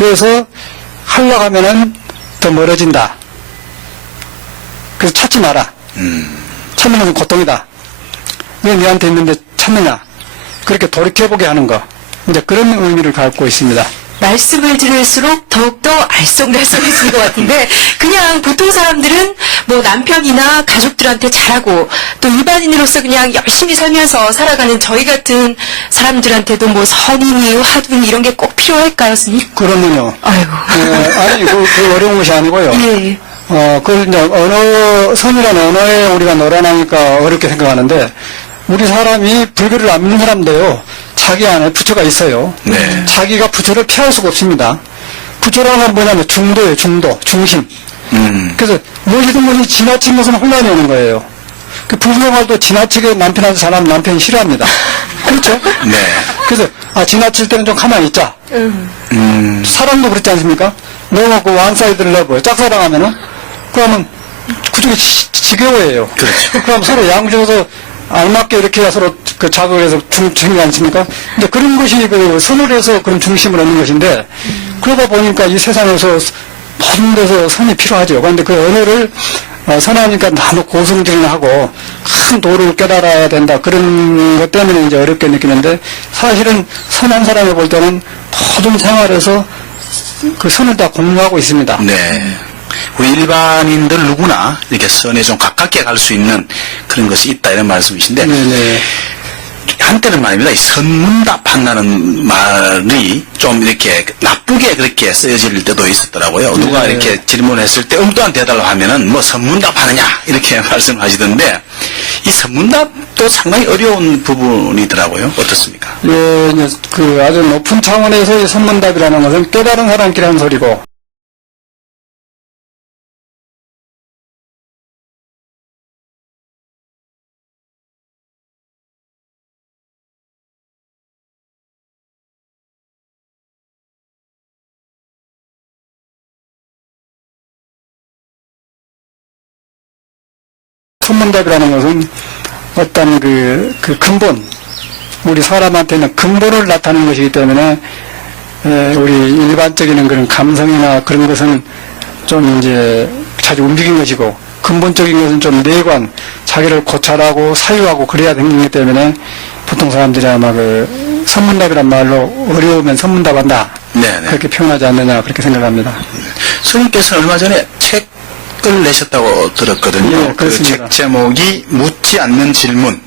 그래서 하려고 하면은 더 멀어진다. 그래서 찾지 마라. 찾는 것은 고통이다. 왜 너한테 있는데 찾느냐. 그렇게 돌이켜보게 하는 거. 이제 그런 의미를 갖고 있습니다. 말씀을 들을수록 더욱더 알쏭달쏭해진 것 같은데, 그냥 보통 사람들은 뭐 남편이나 가족들한테 잘하고, 또 일반인으로서 그냥 열심히 살면서 살아가는 저희 같은 사람들한테도 뭐 선인이, 화두니 이런 게 꼭 필요할까요, 스님? 그러면요. 아이고. 아니, 그 어려운 것이 아니고요. 예. 그 이제 선이라는 언어에 우리가 놀아나니까 어렵게 생각하는데, 우리 사람이 불교를 안 믿는 사람도요, 자기 안에 부처가 있어요. 네. 자기가 부처를 피할 수가 없습니다. 부처라는 건 뭐냐면 중도예요, 중심. 그래서 무엇이든 뭐지 지나친 것은 혼란이 오는 거예요. 그 불교말도 지나치게 남편한테 잘하면 남편이 싫어합니다. 그렇죠? 네. 그래서, 지나칠 때는 좀 가만히 있자. 사람도 그렇지 않습니까? 너무 그 원사이드 러브, 짝사랑하면은, 그러면 그쪽이 지겨워해요. 그렇죠. 그럼 서로 양쪽에서 알맞게 이렇게 서로 그 자극해서 중심이 않습니까? 근데 그런 것이 그 선을 해서 그런 중심을 얻는 것인데, 그러다 보니까 이 세상에서 모든 데서 선이 필요하죠. 그런데 그 언어를 선하니까 너무 고성질하고 큰 도를 깨달아야 된다. 그런 것 때문에 이제 어렵게 느끼는데, 사실은 선한 사람이 볼 때는 모든 생활에서 그 선을 다 공유하고 있습니다. 네. 우리 일반인들 누구나 이렇게 선에 좀 가깝게 갈 수 있는 그런 것이 있다 이런 말씀이신데, 네네. 한때는 말입니다. 이 선문답한다는 말이 좀 이렇게 나쁘게 그렇게 쓰여질 때도 있었더라고요. 누가 네. 이렇게 질문했을 때 엉뚱한 대답을 하면은 뭐 선문답하느냐 이렇게 말씀하시던데, 이 선문답도 상당히 어려운 부분이더라고요. 어떻습니까? 예, 이제 그 아주 높은 차원에서의 선문답이라는 것은 깨달은 사람끼리 하는 소리고, 선문답이라는 것은 어떤 그 근본, 우리 사람한테는 근본을 나타내는 것이기 때문에, 우리 일반적인 그런 감성이나 그런 것은 좀 이제 자주 움직인 것이고, 근본적인 것은 좀 내관, 자기를 고찰하고 사유하고 그래야 되는 거기 때문에 보통 사람들이 아마 그 선문답이란 말로 어려우면 선문답한다. 네네. 그렇게 표현하지 않느냐, 그렇게 생각합니다. 스님께서는 얼마 전에 책을 내셨다고 들었거든요. 예, 그 그렇습니다. 책 제목이 묻지 않는 질문.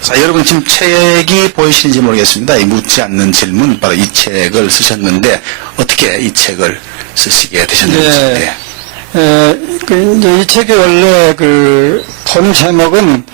자, 여러분 지금 책이 보이시는지 모르겠습니다. 이 묻지 않는 질문, 바로 이 책을 쓰셨는데 어떻게 이 책을 쓰시게 되셨는지. 네. 이제 이 책이 원래 본 제목은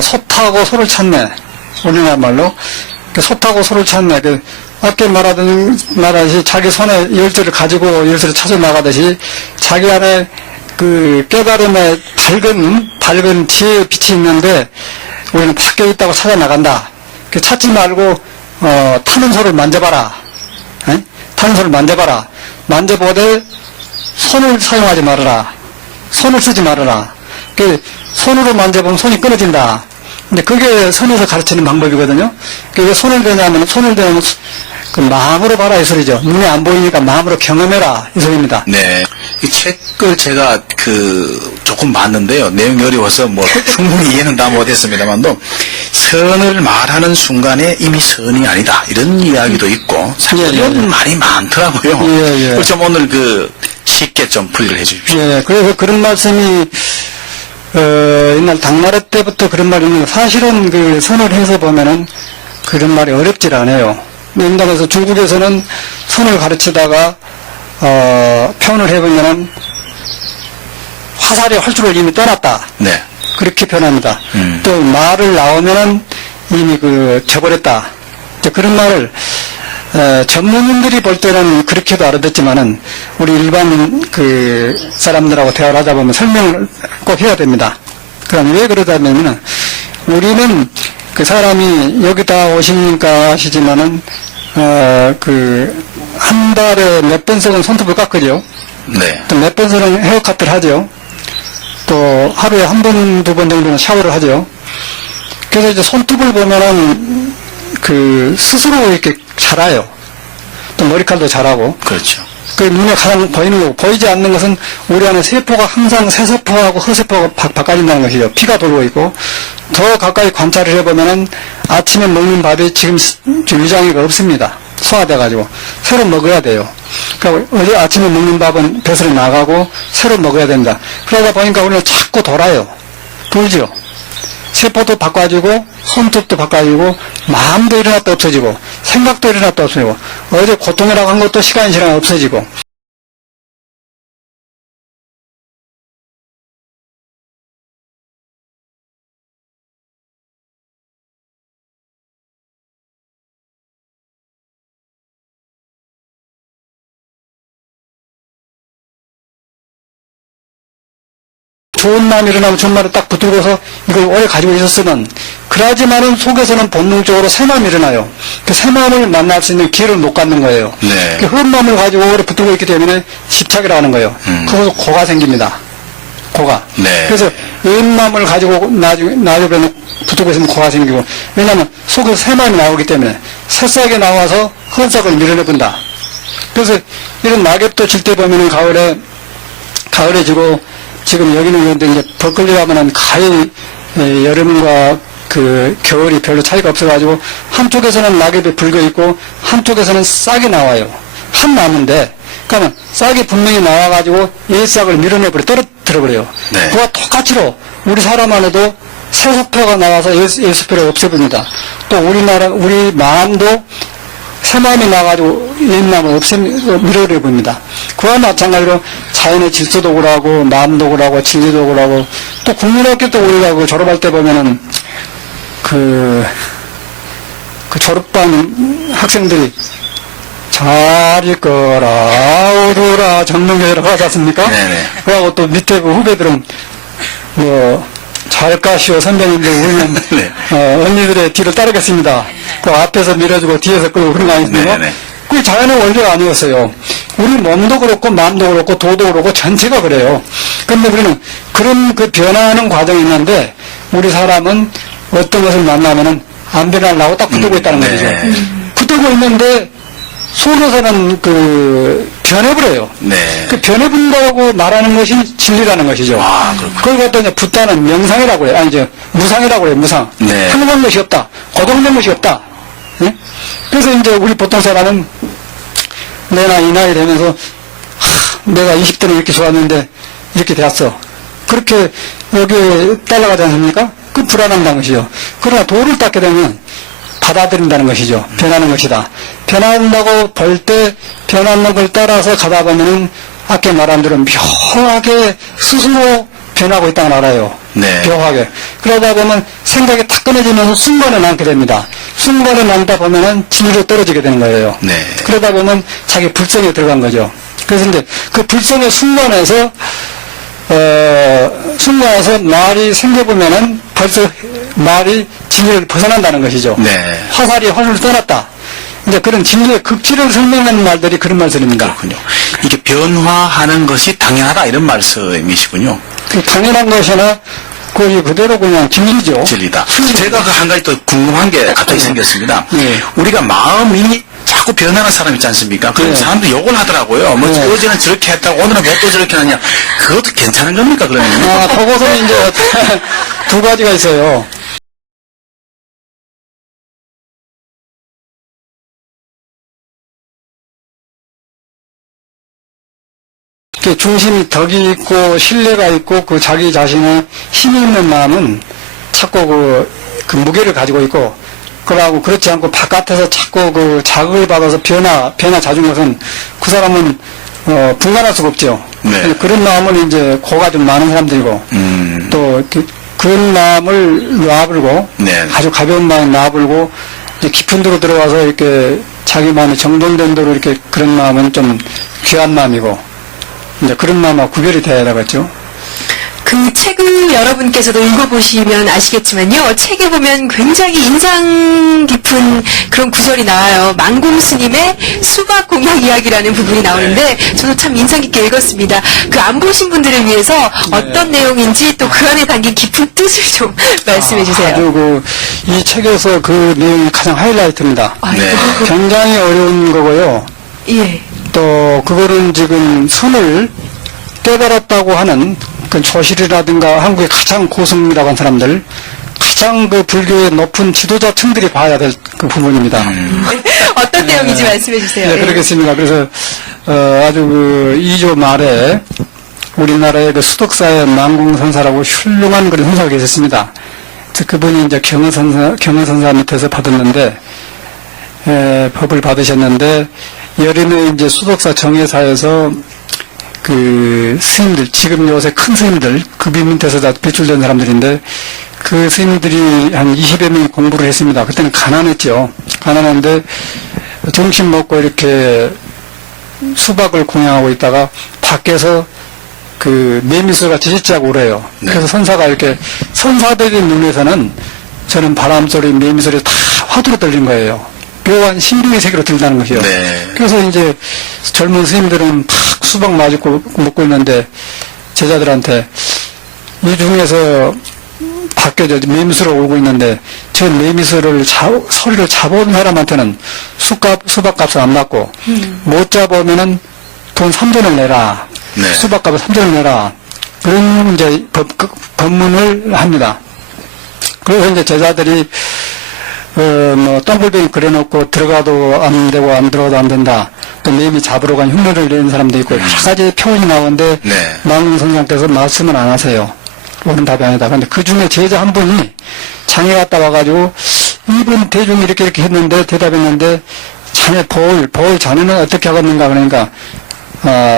솥하고 소를 찾네. 우리나라 말로 솥하고 소를 찾네. 아까 말하듯이 자기 손에 열쇠를 가지고 열쇠를 찾아 나가듯이 자기 안에 그 깨달음의 밝은 지혜의 빛이 있는데 우리는 밖에 있다고 찾아 나간다. 찾지 말고 타는 소를 만져봐라. 타는 소를 만져봐라. 만져보되 손을 사용하지 말아라. 손을 쓰지 말아라. 손으로 만져보면 손이 끊어진다. 근데 그게 선에서 가르치는 방법이거든요. 왜 손을 대냐면, 손을 대면 그 마음으로 봐라 이 소리죠. 눈에 안 보이니까 마음으로 경험해라 이 소리입니다. 네. 이 책을 제가 조금 봤는데요. 내용이 어려워서 뭐 충분히 이해는 다 못했습니다만도, 선을 말하는 순간에 이미 선이 아니다. 이런 이야기도 있고, 사실 이런 말이 많더라고요. 그걸 좀 오늘 쉽게 좀 풀이를 해 주십시오. 예, 그래서 그런 말씀이, 옛날 당나라 때부터 그런 말이 있는데, 사실은 그 선을 해서 보면은 그런 말이 어렵질 않아요. 옛날에서 중국에서는 선을 가르치다가, 표현을 해보면은, 화살이 활주를 이미 떠났다. 네. 그렇게 표현합니다. 또 말을 나오면은 이미 져버렸다. 이제 그런 말을, 전문인들이 볼 때는 그렇게도 알아듣지만은, 우리 일반 사람들하고 대화를 하다 보면 설명을 꼭 해야 됩니다. 그럼 왜 그러냐면은, 우리는 그 사람이 여기다 오시니까 하시지만은, 한 달에 몇 번씩은 손톱을 깎으죠. 네. 또 몇 번씩은 헤어카트를 하죠. 또 하루에 한 번, 두 번 정도는 샤워를 하죠. 그래서 이제 손톱을 보면은 스스로 이렇게 자라요. 또 머리칼도 잘하고. 그렇죠. 그 눈에 가장 보이는 거고, 보이지 않는 것은 우리 안에 세포가 항상 세세포하고 흑세포가 바꿔진다는 것이죠. 피가 돌고 있고, 더 가까이 관찰을 해보면은 아침에 먹는 밥이 지금 위장이가 없습니다. 소화돼가지고. 새로 먹어야 돼요. 그러니까 어제 아침에 먹는 밥은 뱃으로 나가고 새로 먹어야 됩니다. 그러다 보니까 우리는 자꾸 돌아요. 돌죠. 세포도 바꿔지고, 손톱도 바꿔지고, 마음도 일어났다 없어지고, 생각도 일어났다 없어지고, 어제 고통이라고 한 것도 시간이 지나면 없어지고. 좋은 마음이 일어나면 좋은 말을 딱 붙들고서 이걸 오래 가지고 있었으면, 그러지만은 속에서는 본능적으로 새 마음이 일어나요. 그 새 마음을 만날 수 있는 기회를 못 갖는 거예요. 네. 그 헛 마음을 가지고 오래 붙들고 있기 때문에 집착이라고 하는 거예요. 그래서 고가 생깁니다. 고가. 네. 그래서 옛 마음을 가지고 나중에 붙들고 있으면 고가 생기고, 왜냐하면 속에서 새 마음이 나오기 때문에 새싹이 나와서 헛싹을 밀어내본다. 그래서 이런 낙엽도 질 때 보면은 가을에 지고, 지금 여기는 그런데 이제 벚걸리 가면은 가히 여름과 그 겨울이 별로 차이가 없어가지고 한쪽에서는 낙엽이 붉어 있고 한쪽에서는 싹이 나와요. 한 나무인데, 그러면 싹이 분명히 나와가지고 이 싹을 밀어내버려 떨어뜨려버려요. 네. 그와 똑같이로 우리 사람 안에도 새소표가 나와서 예수표를 없애버립니다. 또 우리 마음도 새 마음이 나가지고 옛마음을 밀어내 봅니다. 그와 마찬가지로 자연의 질서도 그러고, 마음도 그러고, 진리도 그러고, 또 국민학교 때 우리가 그 졸업할 때 보면은, 그 졸업반 학생들이 잘 있거라, 오두라, 전능계라고 하지 않습니까? 네네. 그러고 또 밑에 그 후배들은, 잘 가시오, 선배님들, 우리는, 네. 언니들의 뒤를 따르겠습니다. 그 앞에서 밀어주고 뒤에서 끌고 그런 거 아니습니까? 네네. 그게 자연의 원리가 아니었어요. 우리 몸도 그렇고, 마음도 그렇고, 도도 그렇고, 전체가 그래요. 근데 우리는 그런 그 변화하는 과정이 있는데, 우리 사람은 어떤 것을 만나면은 안 변하려고 딱 붙들고 있다는 네. 거죠. 붙들고 있는데, 속에서는 변해버려요. 네. 그 변해본다고 말하는 것이 진리라는 것이죠. 아, 그렇군요. 그걸 갖다 이제 붓다는 명상이라고 해요. 아니, 무상이라고 해요, 무상. 네. 항상 것이 없다. 고정된 것이 없다. 예? 그래서 이제 우리 보통 사람은 내나 이 나이 되면서, 내가 20대는 이렇게 좋았는데, 이렇게 되었어. 그렇게 여기에 따라가지 않습니까? 그 불안한다는 것이죠. 그러나 도를 닦게 되면, 받아들인다는 것이죠. 변하는 것이다. 변한다고 볼 때 변하는 걸 따라서 가다 보면은 아까 말한 대로 묘하게 스스로 변하고 있다는 걸 알아요. 네. 묘하게. 그러다 보면 생각이 탁 끊어지면서 순간에 남게 됩니다. 순간에 남다 보면은 진리로 떨어지게 되는 거예요. 네. 그러다 보면 자기 불성에 들어간 거죠. 그래서 이제 그 불성의 순간에서 말이 생겨보면은 벌써 말이 진리를 벗어난다는 것이죠. 네. 화살이 화살을 떠났다. 이제 그런 진리의 극치를 설명하는 말들이 그런 말들입니다. 그렇군요. 이게 변화하는 것이 당연하다 이런 말씀이시군요. 그 당연한 것이나 거의 그대로 그냥 진리죠. 진리다. 제가 그 한 가지 또 궁금한 게 갑자기 생겼습니다. 네. 우리가 마음이 자꾸 변하는 사람 있지 않습니까? 그런 네. 사람들이 욕을 하더라고요. 뭐 네. 어제는 저렇게 했다고 오늘은 왜 또 저렇게 하냐. 그것도 괜찮은 겁니까 그러면? 그것은 이제 두 가지가 있어요. 그 중심이 덕이 있고 신뢰가 있고 그 자기 자신의 힘이 있는 마음은 자꾸 그 무게를 가지고 있고, 그러고 그렇지 않고 바깥에서 자꾸 그 자극을 받아서 변화 잦은 것은 그 사람은 분간할 수가 없죠. 네. 그런 마음은 이제 고가 좀 많은 사람들이고 또 그런 마음을 놔불고 네. 아주 가벼운 마음 놔불고 이제 깊은 데로 들어가서 이렇게 자기 마음이 정돈된 대로 이렇게 그런 마음은 좀 귀한 마음이고, 이제 그런 마음하고 구별이 돼야 되겠죠. 그 책을 여러분께서도 읽어보시면 아시겠지만요. 책에 보면 굉장히 인상 깊은 그런 구절이 나와요. 만공 스님의 수박 공약 이야기라는 부분이 나오는데 저도 참 인상 깊게 읽었습니다. 그 안 보신 분들을 위해서 어떤 내용인지 또 그 안에 담긴 깊은 뜻을 좀 말씀해 주세요. 아주 이 책에서 그 내용이 가장 하이라이트입니다. 네. 굉장히 어려운 거고요. 예. 또 그거는 지금 선을 깨달았다고 하는 그 조실이라든가 한국의 가장 고승이라고 하는 사람들, 가장 그 불교의 높은 지도자층들이 봐야 될 그 부분입니다. 어떤 내용인지 말씀해 주세요. 네, 그러겠습니다. 그래서 아주 그 2조 말에 우리나라의 그 수덕사의 망궁선사라고 훌륭한 그런 선사가 계셨습니다. 그래서 그분이 이제 경허선사 밑에서 받았는데 법을 받으셨는데 여름에 이제 수덕사 정회사에서 그 스님들, 지금 요새 큰 스님들, 급이 밑에서 다 배출된 사람들인데, 그 스님들이 한 20여 명이 공부를 했습니다. 그때는 가난했죠. 가난한데, 점심 먹고 이렇게 수박을 공양하고 있다가, 밖에서 그 매미소가 지지자고 그래요. 네. 그래서 선사가 이렇게, 선사들의 눈에서는 저는 바람소리, 매미소리 다 화두로 들린 거예요. 묘한 신비의 세계로 들다는 것이요. 네. 그래서 이제 젊은 스님들은 탁 수박 맞고 먹고 있는데 제자들한테 이 중에서 밖에 저 매미수를 오고 있는데 저 매미수를 소리를 잡아온 사람한테는 수박값을 안 받고 못 잡아오면은 돈 3전을 내라. 네. 수박값을 3전을 내라. 그런 이제 법문을 합니다. 그래서 이제 제자들이 동글뱅이 그려놓고 들어가도 안 되고 안 들어가도 안 된다. 또 매미 잡으러 간 흉내를 내는 사람도 있고 여러 가지 표현이 나오는데 네. 망ung 선생님께서 말씀은 안 하세요. 옳은 답이 아니다. 그런데 그 중에 제자 한 분이 장에 갔다 와가지고 이분 대중이 이렇게 했는데 대답했는데 자네 보울 자네는 어떻게 하겠는가 그러니까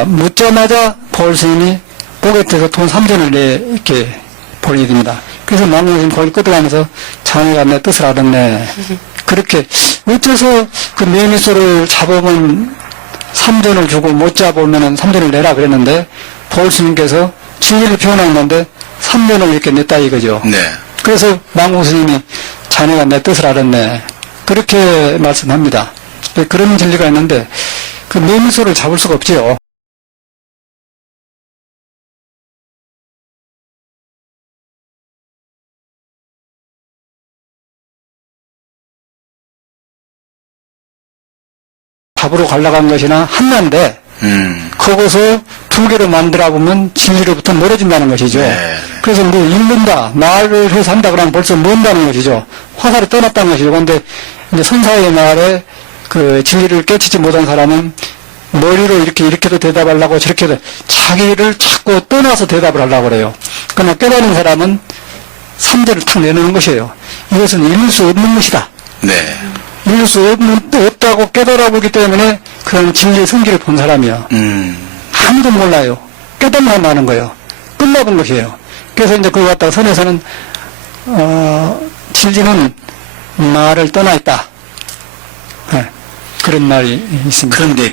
묻자마자 보울 스님이 포개트에서 돈 3전을 이렇게 보내드립니다. 그래서 망ung 선생님 거기 끄덕하면서 자네가 내 뜻을 알았네. 그렇게 어째서 그 매미소를 잡으면 3전을 주고 못 잡으면 3전을 내라 그랬는데 보울 스님께서 진리를 표현했는데 3전을 이렇게 냈다 이거죠. 네. 그래서 망ung 스님이 자네가 내 뜻을 알았네. 그렇게 말씀합니다. 그런 진리가 있는데 그 매미소를 잡을 수가 없지요. 잡으러 가려고 한 것이나 한나인데 그것을 두 개로 만들어 보면 진리로부터 멀어진다는 것이죠. 네. 그래서 뭐 읽는다, 말을 해서 한다 그러면 벌써 먼다는 것이죠. 화살이 떠났다는 것이죠. 그런데 이제 선사의 말에 그 진리를 깨치지 못한 사람은 머리로 이렇게도 대답하려고 저렇게도 자기를 자꾸 떠나서 대답을 하려고 그래요. 그러나 깨달은 사람은 3절을 탁 내놓는 것이에요. 이것은 읽을 수 없는 것이다. 네. 읽을 수 없다고 깨달아 보기 때문에 그런 진리의 성질을 본 사람이야. 아무도 몰라요. 깨달만 하는 거예요. 끝나본 것이에요. 그래서 이제 그거 갖다가 선에서는, 진리는 말을 떠나 있다. 네, 그런 말이 있습니다. 그런데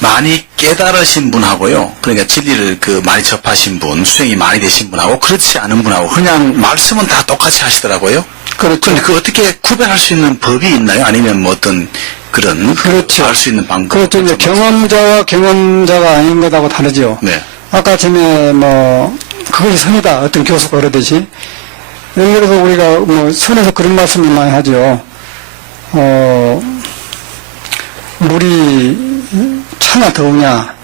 많이 깨달으신 분하고요. 그러니까 진리를 많이 접하신 분, 수행이 많이 되신 분하고 그렇지 않은 분하고 그냥 말씀은 다 똑같이 하시더라고요. 그렇죠. 그런데 어떻게 구별할 수 있는 법이 있나요? 아니면 뭐 어떤 그런 그렇죠. 알 수 있는 방법? 그렇죠. 이제 경험자와 경험자가 아닌 것하고 다르죠. 네. 아까 전에 그것이 선이다. 어떤 교수가 그러듯이. 예를 들어서 우리가 선에서 그런 말씀을 많이 하죠. 물이 차나 더우냐?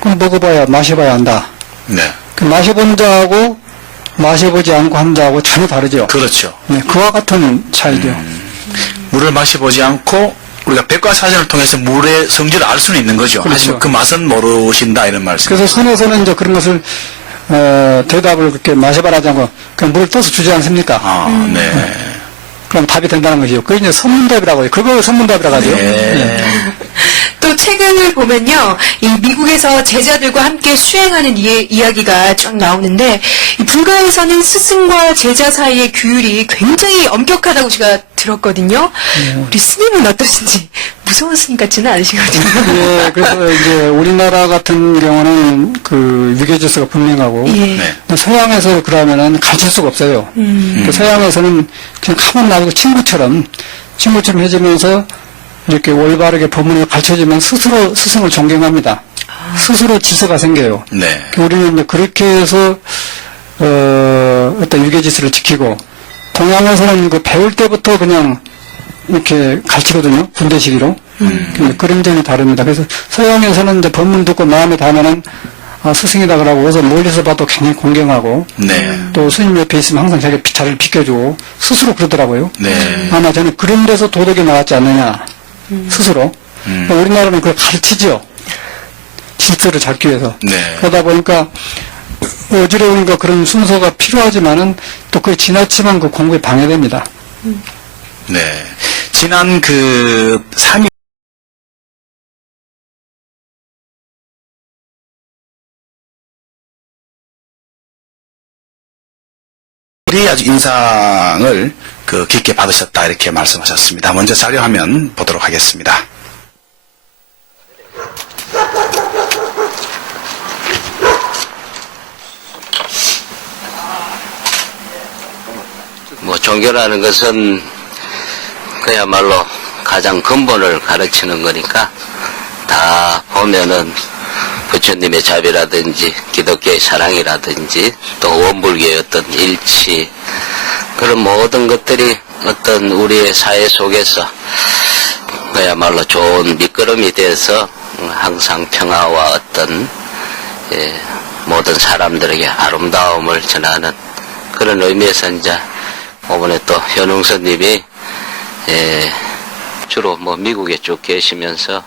그럼 먹어봐야, 마셔봐야 안다. 네. 그 마셔본 자하고 마셔보지 않고 한 자하고 전혀 다르죠. 그렇죠. 네, 그와 같은 차이죠. 물을 마셔보지 않고 우리가 백과사전을 통해서 물의 성질을 알 수는 있는 거죠. 그렇죠. 하지만 그 맛은 모르신다 이런 말씀. 그래서 선에서는 이제 그런 것을 대답을 그렇게 마셔봐라 하지 않고 그냥 물을 떠서 주지 않습니까? 네. 그럼 답이 된다는 것이죠. 그게 이제 선문답이라고 해요. 그걸 선문답이라고 하죠. 네. 또 최근을 보면요, 이 미국에서 제자들과 함께 수행하는 이야기가 쭉 나오는데, 이 불가에서는 스승과 제자 사이의 규율이 굉장히 엄격하다고 제가 들었거든요. 우리 스님은 어떠신지 무서운 스님 같지는 않으시거든요. 예, 그래서 이제 우리나라 같은 경우는 그 위계질서가 분명하고, 예. 네. 서양에서 그러면은 가르칠 수가 없어요. 그 서양에서는 그냥 가만 놔두고 친구처럼 해주면서 이렇게 올바르게 법문을 가르쳐주면 스스로 스승을 존경합니다. 스스로 질서가 생겨요. 네. 우리는 이제 그렇게 해서 어떤 유계질서를 지키고 동양에서는 그 배울 때부터 그냥 이렇게 가르치거든요. 군대식으로. 근데 그런 점이 다릅니다. 그래서 서양에서는 이제 법문 듣고 마음에 담으면 스승이다 그러고 그래서 멀리서 봐도 굉장히 공경하고 네. 또 스님 옆에 있으면 항상 자기 자리를 비켜주고 스스로 그러더라고요. 네. 아마 저는 그런 데서 도덕이 나왔지 않느냐 스스로. 우리나라는 그걸 가르치죠. 질서를 잡기 위해서. 네. 그러다 보니까 어지러움과 그런 순서가 필요하지만은 또 그게 지나치면 그 공부에 방해됩니다. 네. 지난 그 3일 우리 아주 인상을 그 깊게 받으셨다 이렇게 말씀하셨습니다. 먼저 자료화면 보도록 하겠습니다. 뭐 종교라는 것은 그야말로 가장 근본을 가르치는 거니까 다 보면은 부처님의 자비라든지 기독교의 사랑이라든지 또 원불교의 어떤 일치 그런 모든 것들이 어떤 우리의 사회 속에서 그야말로 좋은 밑거름이 돼서 항상 평화와 어떤 모든 사람들에게 아름다움을 전하는 그런 의미에서 이제 이번에 또 현웅선님이 주로 뭐 미국에 쭉 계시면서